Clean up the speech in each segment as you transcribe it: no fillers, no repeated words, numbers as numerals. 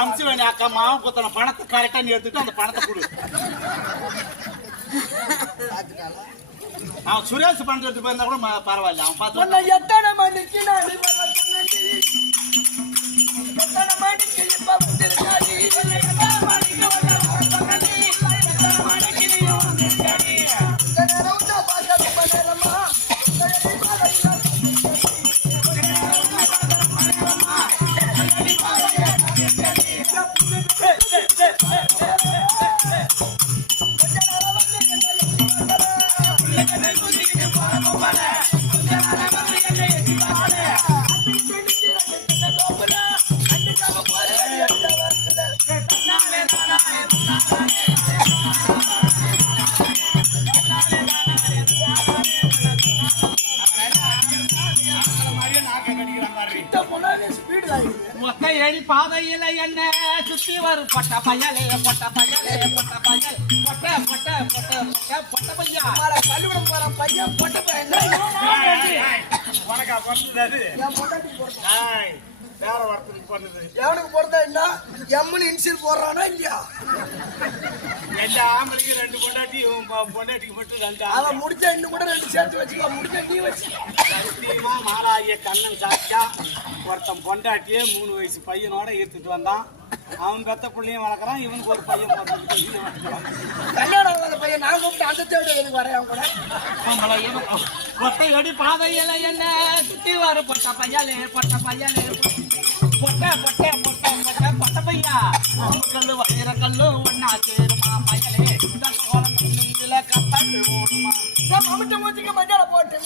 அம்சு வேணி அக்கா மாவு கொத்தன பணத்தை கரெக்டா நீ எடுத்துட்டு அந்த பணத்தை கொடு. அவன் சுரேஷ் பணத்தை எடுத்து போயிருந்தா கூட பரவாயில்ல. அவன் பார்த்து எத்தனை மணிக்கு பாதையில என்ன சுத்தி வரும் பொட்ட பையலே பொட்ட பையலே பொட்ட பையல் பொட்ட பொட்ட பொட்ட பொட்ட பொட்ட பையா கல்லுடன் போற பையன் பொட்ட பையன் உனக்கா பொறுத்தது வேற ஒருத்தருக்கு பண்ணுது. எவனுக்கு பொறுத்தா என்ன எம்னு இன்சியல் போடுறானா இல்லையா? எல்லா ஆம்பளைக்கு 2 பொண்டாட்டி பொண்டாட்டிக்கு மட்டும் 2. அவன் முடிச்சா இன்னும் கூட 2 சேர்த்து வச்சுக்கோ. முடிச்சா நீ வச்சு சத்தியமா மாலாகிய கண்ணன் சாச்சா ஒருத்தன் பொண்டாட்டியே 3 வயசு பையனோட எடுத்துட்டு வந்தான். அவன் பெத்த பிள்ளையும் வளர்க்குறான். இவனுக்கு ஒரு பையன் கல்யாணம் பையன் நான் கூப்பிட்டு அந்த தேவை எனக்கு வரேன். அவங்க கூட ஒத்தை அடி பாதையில என்ன சுத்தி வர பொட்ட பையலே பொட்ட பையலே பொட்ட பொட்ட பொட்ட பொட்ட பொட்ட பையா கல்லு வயிற கல்லு ஒன்னா சேருமா பையலே இந்த கோலம் இதுல கப்பல் ஓடுமா மம்மிட்ட மூச்சிக்க மஜால போட்டு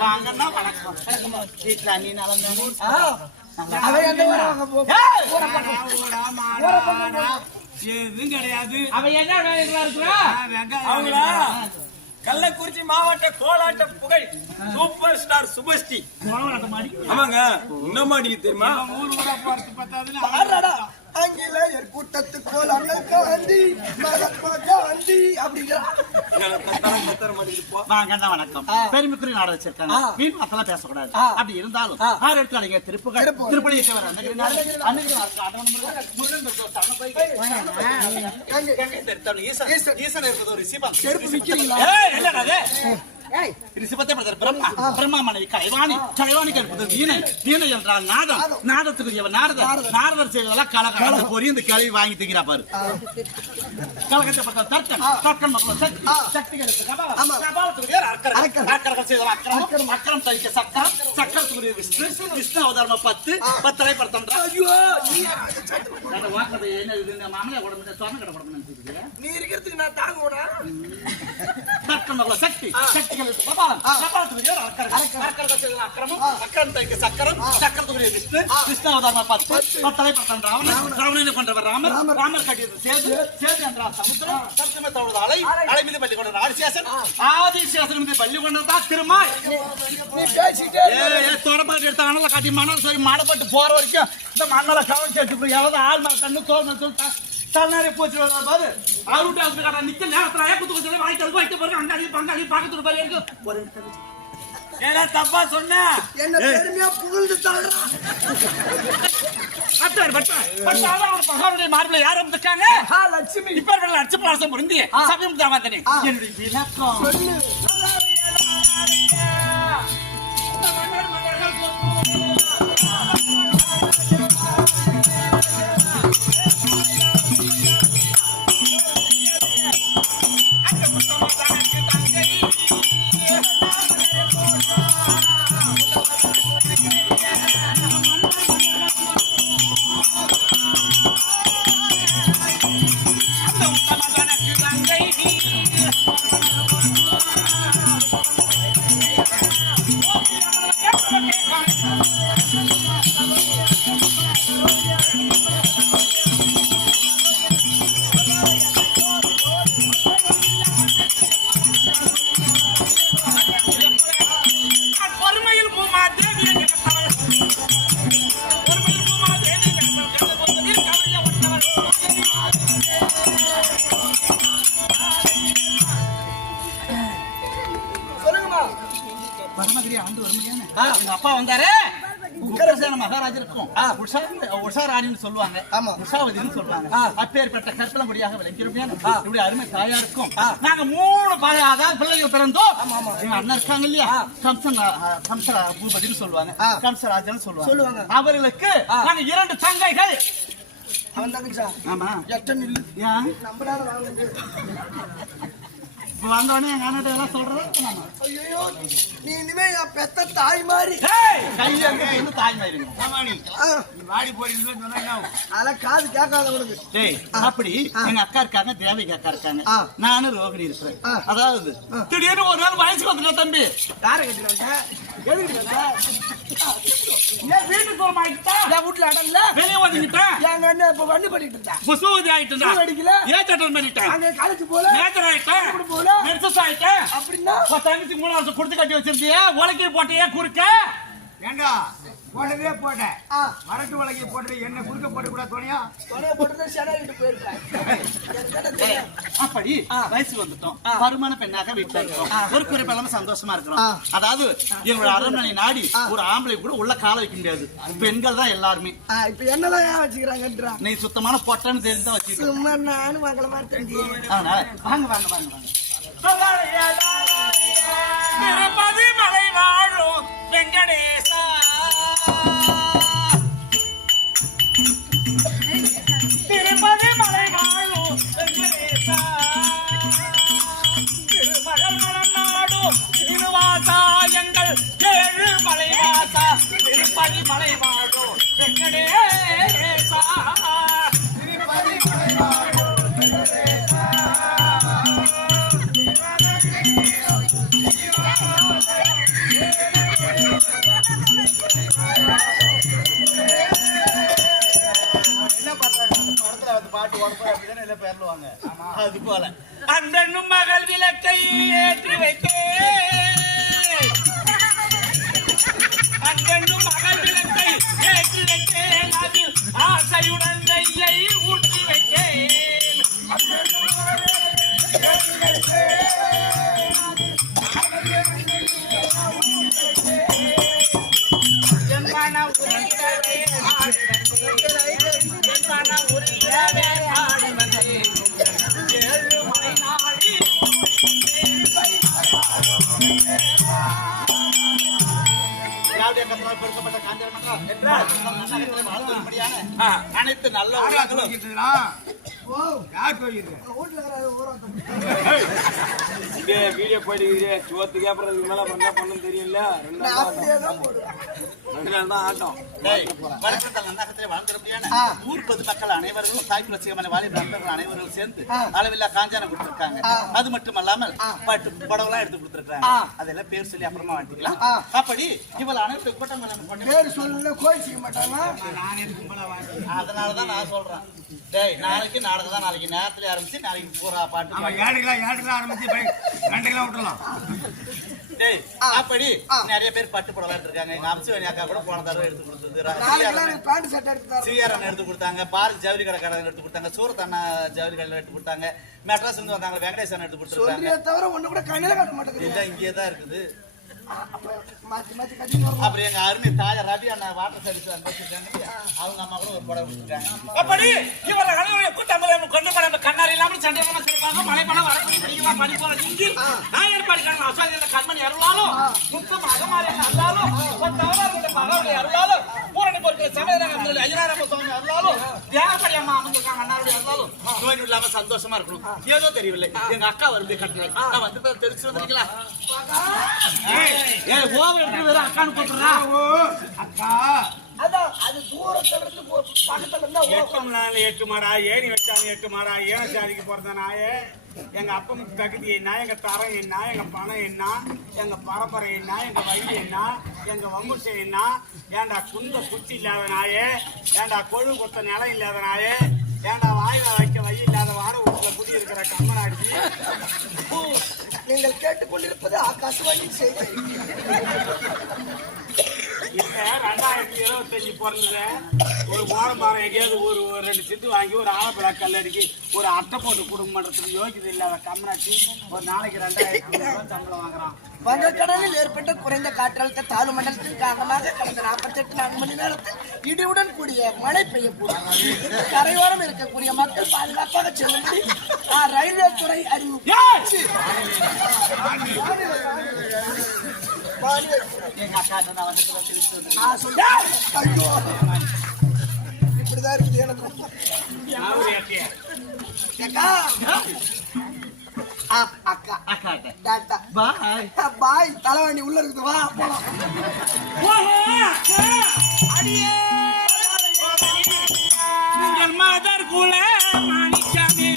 வாங்கன்னா வணக்கம் வீட்டுல நீ நலந்தானே எதுவும் கிடையாது. அவ என்ன அவங்களா கள்ளக்குறிச்சி மாவட்ட கோலாட்ட புகழ் சூப்பர் ஸ்டார் சுபஸ்ரீ. ஆமாங்க இன்னும் மாடிக்கு தெரியுமா? ஊர் ஊரா போறது பார்த்தாதுன்னு ஆங்கிலேயர் கூட்டத்துக்குள் காந்தி மகாத்மா காந்தி அப்படிங்கிறான். வணக்கம். பெருமைக்குரிய நாடு வச்சிருக்காங்க. வீண் மக்கள் பேசக்கூடாது. அப்படி இருந்தாலும் ஆறு இடத்துல திருப்புகள் திருப்பதி ஈசன் இருப்பது ஒரு சிவன் பிரம்மா மனைவி கலைவாணி கலைவாணிக்கு இருப்பது வீணை வீணை என்றால் நாதம் நாதத்துக்கு நாரதர் செய்வதெல்லாம் கலக பொறி இந்த கிளவி வாங்கி திங்கிறா பாரு. கலகத்தை தர்க்கன் தர்க்கன் மக்கள் சக்திகளுக்கு அக்கரம் தைக்க சக்கரம் சக்கரத்துக்குரிய விஷ்ணு விஷ்ணு அவதாரமா 10 தலைப்படுத்தம் மாமலையா உடம்பு சுவாமி கடை உடம்பு நினைச்சிருக்கு. நீ இருக்கிறதுக்கு நான் தாங்க தர்க்கன் மக்கள் சக்தி சக்திகளுக்கு கபாலம் கபாலத்துக்குரிய அக்கரம் அக்கரம் தைக்க சக்கரம் சக்கரத்துக்குரிய விஷ்ணு விஷ்ணு அவதாரமா 10 தலைப்படுத்தம் ராவணனை கொண்டவர் ராமர் ராமர் கட்டியது சேது சேது என்றால் சமுத்திரம் சமுத்திரமே தோழது அலை அலை மீது பள்ளி கொண்டது ஆதிசேஷன் ஆதிசேஷன் மீது பள்ளி கொண்டதுதான் திருமால். தொடப்பாட்டு எடுத்த மணல காட்டி மணல் சரி மாடப்பட்டு போற வரைக்கும் இந்த மண்ணல கவனிச்சு எடுத்து எவ்வளவு ஆள் மேல கண்ணு தோல் மேல தன்னாரே போச்சு பாரு. அவருட்டு அது கடை நிக்க நேரத்துல குத்து குத்து வாங்கிட்டு வைக்க பாருங்க. அங்காடி பங்காளி பக்கத்துல பாரு இருக்கு ஒரு ஏன்னா தப்பா சொன்ன என்ன பெருமையா புகழ்ந்து தாழ்றான். மார்பிள யாரும் இருக்காங்க லட்சுமி இப்ப லட்சுமி அரசம் புரிந்து சபையும் தாவாத்தனே என்னுடைய விளக்கம் பரமகிரி ஆண்டு வருமையான எங்க அப்பா வந்தாரு. உக்கிரசேன மகாராஜருக்கும் உஷா ராணின்னு சொல்லுவாங்க, உஷாவதினு சொல்லுவாங்க. அப்பேற்பட்ட கற்பலங்குடியாக விளங்கிருமையான இப்படி அருமை தாயாருக்கும் நாங்க 3 அதாவது பிள்ளைங்க பிறந்தோம். எங்க அண்ணன் இருக்காங்க இல்லையா, கம்ச பூபதினு சொல்லுவாங்க, கம்சராஜன் சொல்லுவாங்க. அவர்களுக்கு நாங்க 2 தங்கைகள். அவன் தங்கச்சா ஆமா எட்ட நில்லு ஏன் நம்பராத வாங்க வந்தோடனே எங்க அண்ணன் எல்லாம் சொல்றேன். ஐயோ நீ இனிமே என் பெத்த தாய் மாதிரி கையில தாய் மாதிரி வாடி போறீங்கன்னு சொன்னா என்ன ஆகும்? அதெல்லாம் காது கேட்காத உனக்கு. அப்படி எங்க அக்கா இருக்காங்க, தேவகி அக்கா இருக்காங்க, நானும் ரோகிணி இருக்கிறேன். அதாவது திடீர்னு ஒரு நாள் வயசுக்கு வந்துட்டேன் தம்பி. யாரை கட்டினாங்க? ஏன் வீட்டுக்கு போக மாட்டா? வீட்டுல இடம் இல்ல, வெளியே வந்துட்டேன். எங்க அண்ணன் இப்ப வண்டி பண்ணிட்டு இருந்தா புசுவதி ஆயிட்டு அடிக்கல, ஏன் சட்டம் பண்ணிட்டேன், அங்க காலேஜ் போல மேஜர் ஆயிட்டேன், போல நெர்சஸ் ஆயிட்டேன். அப்படின்னா தங்கச்சி 3 வருஷம் கொடுத்து கட்டி வச்சிருந்தியா, உலக்கே போட்டியா குறுக்க? ஏண்டா போட்டதே போட்டேன், வரட்டு வழக்கை போட்டது என்ன குறுக்க போட்டு கூட துணையா போட்டு சேனாகிட்டு போயிருக்கேன். அப்படி வயசுக்கு வந்துட்டோம், வருமான பெண்ணாக வீட்டுல இருக்கிறோம், ஒரு குறிப்பிடாம சந்தோஷமா இருக்கிறோம். அதாவது எங்களோட அரண்மனை நாடி ஒரு ஆம்பளை கூட உள்ள கால வைக்க முடியாது, பெண்கள் தான் எல்லாருமே. இப்ப என்னதான் ஏன் வச்சுக்கிறாங்கன்றா? நீ சுத்தமான பொட்டன்னு தெரிஞ்சுதான் வச்சுக்கோ. சும்மா நானும் மங்களமா தெரிஞ்சு அதனால வாங்க வாங்க வாங்க வாங்க. திருப்பதி மலை வாழும் வெங்கடேசா, திருப்பதி மலை வாழும் வெங்கடேசா, திருமகள் மனம் நாடும் திருவாசா, எங்கள் 7 மலைவாசா, திருப்பதி மலை வாழும் வெங்கடேசா, திருப்பதி மலை வாழும் வெங்கடேசா. பாட்டு ஓடுற அப்படிதான் என்ன பேர்லுவாங்க. அது போல அந்தனும் மகள் விளக்கை ஏற்றி வைத்தேன், அந்தனும் மகள் விளக்கை ஏற்றி வைத்தேன், அதில் ஆசையுடன் நெய்யை ஊற்றி வைத்தேன். என் மன உரிமையை ஆடி வந்தேன், 7 மலை நாடி பெருக்கப்பட்ட காஞ்சனமங்கா என்றால் அனைத்து நல்ல வீடியோ போயிட்டு சோத்துக்கு அப்புறம் இதுக்கு மேல என்ன பண்ணு தெரியல. 2 நாள் தான் ஆட்டம். ஊர் பொதுமக்கள் அனைவரும் தாய்க்குல சிவமனை வாலி நண்பர்கள் அனைவரும் சேர்ந்து அளவில்லா காஞ்சானம் கொடுத்திருக்காங்க. அது மட்டும் அல்லாமல் பட்டு புடவெல்லாம் எடுத்து கொடுத்திருக்காங்க. அதெல்லாம் பேர் சொல்லி அப்புறமா வாங்கிக்கலாம். அப்படி இவள் அனைத்து கூட்டம் பேர் சொல்லல கோயில் செய்ய மாட்டாங்க. அதனாலதான் நான் சொல்றேன், நாளைக்கு நாடகம் தான், நாளைக்கு நேரத்துல ஆரம்பிச்சு நாளைக்கு பூரா பாட்டு ஆரம்பிச்சு 2 விட்டுலாம். அப்படி நிறைய பேர் பட்டு புடவை இருக்காங்க. எங்க அம்சவனி அக்கா கூட போன தடவை எடுத்து கொடுத்தது, சீஆர்என் எடுத்து கொடுத்தாங்க, பாரதி ஜவுளி கடைக்காரங்க எடுத்து கொடுத்தாங்க, சூரத் அண்ணா ஜவுளி கடையில எடுத்து கொடுத்தாங்க, மெட்ராஸ் இருந்து வந்தாங்க வெங்கடேசன் எடுத்து கொடுத்துருக்காங்க. தவிர ஒண்ணு கூட கண்ணில காட்ட மாட்டேங்குது. இல்ல இங்கேதான் இருக்குது. அப்புறம் எங்க அருமை தாயா ரவி அண்ணா வாட்டர் சர்வீஸ் வச்சிருக்காங்க, அவங்க அம்மா கூட ஒரு புடவை கொடுத்துருக்காங்க. அப்படி இவரை கூட்டம் கொண்டு போன கண்ணாரி இல்லாமல் சண்டை சிறப்பாக மலைப்படம் வரக்கூடிய படிக்கலாம் படிப்போம் இங்கு நான் ஏற்பாடு அசாதியான கண்மணி அருளாலும் சுத்தம் அகமாரி அருளாலும் மகளுடைய அருளாலும் பூரணி பொருட்கள் சமயராக ஐயனாரம்ம சுவாமி அருளாலும் தேவப்படி அம்மா அமர்ந்திருக்காங்க அண்ணாருடைய அருளாலும் நோய் இல்லாம சந்தோஷமா இருக்கணும். ஏதோ தெரியவில்லை, எங்க அக்கா வந்து கட்டுறேன், நான் வந்து தெரிச்சு வந்திருக்கலாம். அக்கான்னு போட்டுறா அக்கா, அது தூரத்துல இருந்து பக்கத்துல இருந்தா 8 நாள் 8 மாடா ஏறி வச்சாங்க 8 மாடா ஏன் சாதிக்கு போறத நாயே. எங்க அப்பனுக்கு தகுதி என்ன, எங்க தரம் என்ன, எங்க பணம் என்ன, எங்க பரம்பரை என்ன, எங்க வழி என்ன, எங்க வங்குசை என்ன, ஏண்டா குந்த குச்சி இல்லாத நாயே, ஏண்டா கொழு கொத்த நிலம் இல்லாத நாயே, ஏண்டா வாயில வைக்க வழி இல்லாத வாட வீட்டுல குடி இருக்கிற கம்மனாடிச்சு. நீங்கள் கேட்டுக்கொண்டிருப்பது ஆகாசவாணி செய்தி. 2025 பிறந்தது. ஒரு ஓரம் பாரம் எங்கேயாவது ஒரு 2 சிட்டு வாங்கி ஒரு ஆலப்பழ கல் அடிக்கி ஒரு அட்டை போட்டு குடும்ப மன்றத்துக்கு யோகியது இல்லாத கம்னாச்சி ஒரு நாளைக்கு 2000 ரூபாய் சம்பளம் வாங்குறான். வங்கக்கடலில் ஏற்பட்ட குறைந்த காற்றழுத்த தாழ்வு மண்டலத்தின் காரணமாக கடந்த 48 மணி நேரத்தில் இடியுடன் கூடிய மழை பெய்யக்கூடும். கரையோரம் இருக்கக்கூடிய மக்கள் பாதுகாப்பாக செல்லும்படி ரயில்வே துறை அறிவிப்பு. எங்க அக்கா நான் வந்து இப்படிதான் இருக்குது எனக்கு. அக்கா அக்காட்ட டாட்டா பாய் பாய் தலைவணி உள்ள இருக்குது. வா போலாம். நீங்கள் மதர் குல மாணிக்கமே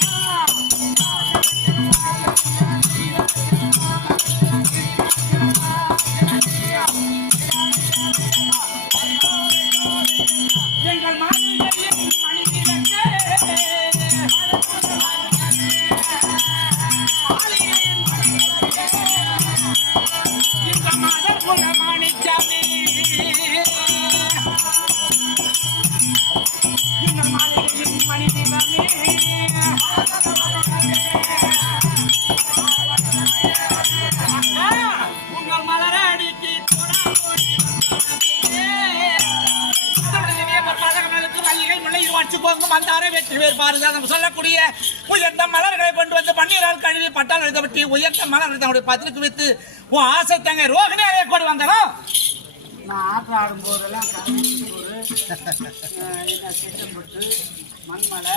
எங்கள் மாணிக்கையின் மணிவிளக்கே இந்த மதர் குல மாணிக்கமே இந்த மாளிகையின் மணிவிளக்கே உங்கள் மலரடிக்கு சொல்லக்கூடிய உயர்ந்த மலர்களை கொண்டு வந்து பன்னீரால் கழுவி பட்டால் எழுதப்பட்டு உயர்ந்த மலர்களை தன்னுடைய பதிலுக்கு வைத்து உன் ஆசை தங்க ரோகிணியாக கொண்டு வந்தனும். நான் ஆட்டம் ஆடும் போதெல்லாம் என்ன சிட்டப்பட்டு மண்மலை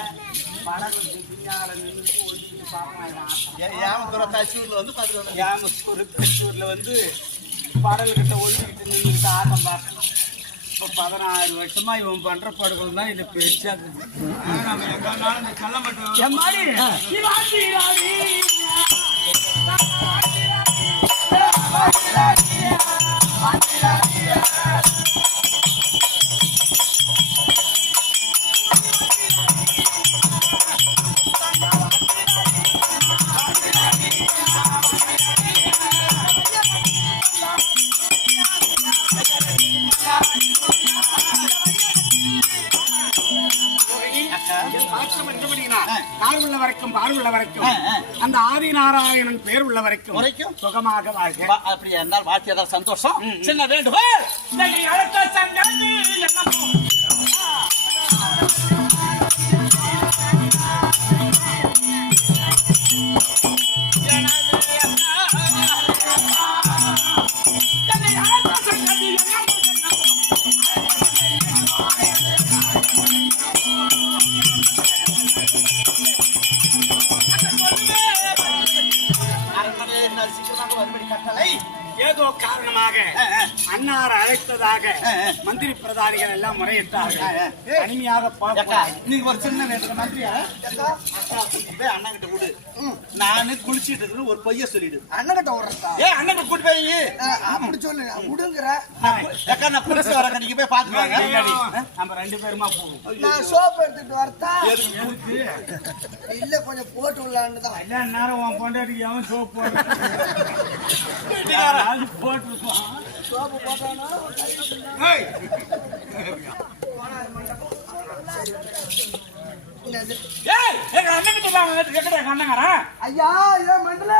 படகு பின்னால நின்று ஒழிச்சு பாப்பூர்ல வந்து படல்கிட்ட ஒழிச்சுக்கிட்டு நின்றுட்டு ஆட்டம் பார்க்கலாம். இப்போ 16 வருஷமா இவன் பண்ற படகுகள் தான் இந்த பெருசா நம்ம எங்கனாலும் இந்த கல்ல மட்டும் கார் உள்ள வரைக்கும் பால் உள்ள வரைக்கும் அந்த ஆதி நாராயணன் பேர் உள்ள வரைக்கும் சுகமாக வாழ்க. அப்படி இருந்தால் வாழ்க்கையதான் சந்தோஷம். சின்ன வேண்டுகோள், ஏதோ காரணமாக அன்னார் அழைத்ததாக மந்திரி பிரதானிகள் எல்லாம் முறையிட்டார்கள். தனிமையாக நீங்க ஒரு சின்ன வேண்டுக மந்திரியா அண்ணன் கிட்ட விடு. நானு குளிச்சிட்டு இருக்கு ஒரு பொய்ய சொல்லிடு. அண்ணன் கிட்ட விடுறா. அண்ணன் கூட்டு போய் அப்படி சொல்லு விடுங்கிற. நான் குளிச்சு வர நீங்க போய் பாத்துக்கோங்க. நம்ம 2 பேருமா போவோம். நான் சோப்பு எடுத்துட்டு வரட்டா? இல்ல கொஞ்சம் போட்டு விடலான்னு தான். எல்லா நேரம் உன் பொண்டாட்டிக்கு அவன் சோப்பு போட்டுருப்பான். சோப்பு போட்டானா எங்க அண்ணன் கிட்ட அண்ணங்காரன் ஐயா ஏன் மண்டல